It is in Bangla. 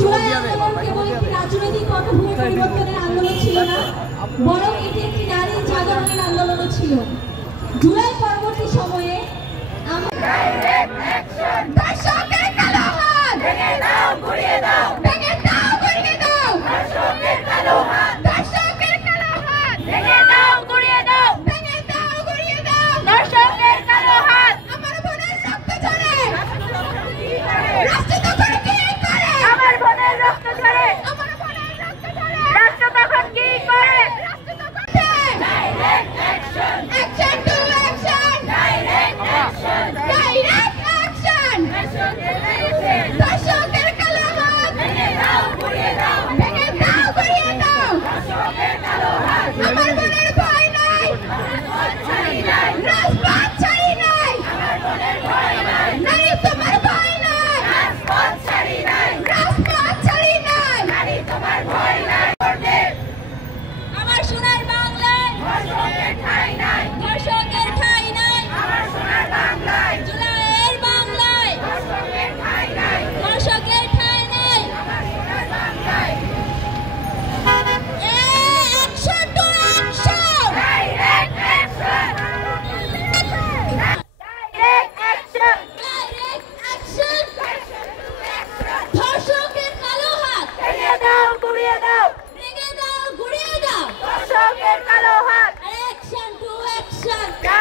জুলাই আন্দোলন কেবল একটি রাজনৈতিক পটভূমি পরিবর্তনের আন্দোলন ছিল না, বরং এটি একটি নারী জাগরণের আন্দোলনও ছিল। জুলাই পরবর্তী সময়ে Action to action!